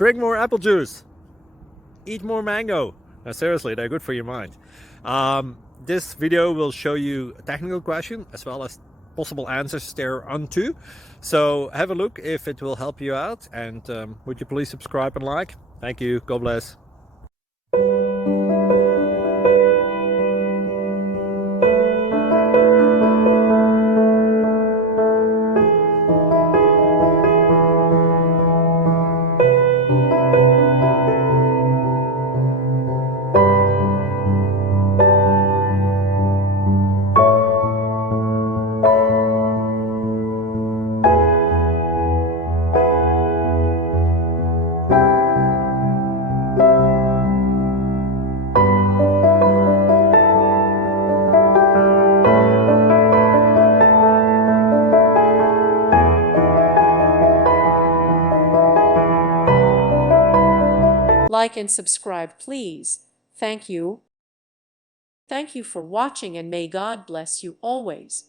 Drink more apple juice. Eat more mango. Now, seriously, they're good for your mind. This video will show you a technical question as well as possible answers thereunto. So have a look if it will help you out, and would you please subscribe and like? Thank you. God bless. Like and subscribe, please. Thank you. Thank you for watching, and may God bless you always.